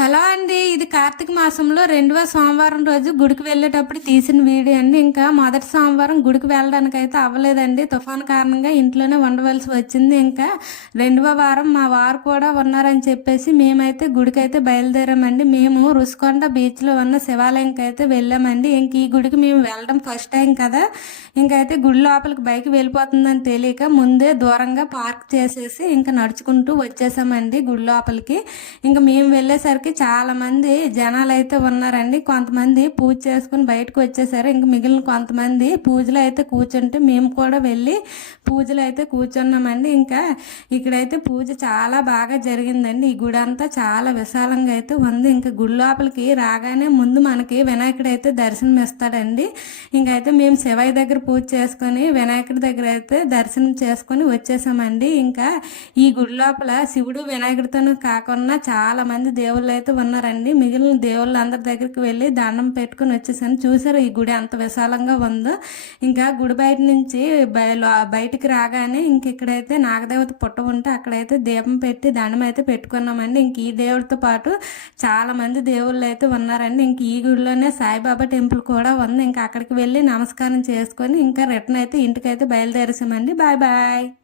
Hello అండి ఇది కార్తీక మాసంలో రెండవ సోమవారం రోజు గుడికి వెళ్ళేటప్పుడు తీసిన వీడియో అండి. ఇంకా మొదటి సోమవారం గుడికి వెళ్ళడానికి అయితే అవ్వలేదండి. తుఫాన్ కారణంగా ఇంట్లోనే ఉండవలసి వచ్చింది. ఇంకా రెండవ వారం మా వారు కూడా ఉన్నారని చెప్పేసి మేమైతే గుడికి అయితే బయలుదేరామండి. మేము రుషికొండ బీచ్లో ఉన్న శివాలయంకి అయితే వెళ్ళామండి. ఇంక ఈ గుడికి మేము వెళ్ళడం ఫస్ట్ టైం కదా. ఇంకైతే గుడి లోపలికి బైక్ వెళ్ళిపోతుందని తెలియక ముందే దూరంగా పార్క్ చేసేసి ఇంకా నడుచుకుంటూ వచ్చేసామండి గుడి లోపలికి. ఇంకా మేము వెళ్ళేసరికి చాలా మంది జనాలు అయితే ఉన్నారండి. కొంతమంది పూజ చేసుకుని బయటకు వచ్చేసారు. ఇంకా మిగిలిన కొంతమంది పూజలు అయితే కూర్చుంటే మేము కూడా వెళ్ళి పూజలు అయితే కూర్చున్నామండి. ఇంకా ఇక్కడైతే పూజ చాలా బాగా జరిగిందండి. ఈ గుడి అంతా చాలా విశాలంగా అయితే ఉంది. ఇంకా గుడి లోపలికి రాగానే ముందు మనకి వినాయకుడు అయితే దర్శనం ఇస్తాడండి. ఇంకైతే మేము శివయ్య దగ్గర పూజ చేసుకొని వినాయకుడి దగ్గర అయితే దర్శనం చేసుకొని వచ్చేసామండి. ఇంకా ఈ గుడి లోపల శివుడు వినాయకుడితోనూ కాకుండా చాలా మంది దేవుళ్ళు అయితే ఉన్నారండి. మిగిలిన దేవుళ్ళ అందరి దగ్గరికి వెళ్ళి దండం పెట్టుకొని వచ్చేసాను. చూసారు ఈ గుడి అంత విశాలంగా ఉందో? ఇంకా గుడి బయట నుంచి లో- బయటికి రాగానే ఇంక ఇక్కడైతే నాగదేవత పుట్ట ఉంటే అక్కడైతే దీపం పెట్టి దండం అయితే పెట్టుకున్నామండి. ఇంక ఈ దేవుడితో పాటు చాలా మంది దేవుళ్ళు అయితే ఉన్నారండి. ఇంక ఈ గుడిలోనే సాయిబాబా టెంపుల్ కూడా ఉంది. ఇంకా అక్కడికి వెళ్ళి నమస్కారం చేసుకొని ఇంకా రిటర్న్ అయితే ఇంటికైతే బయలుదేరేసామండి. Bye bye.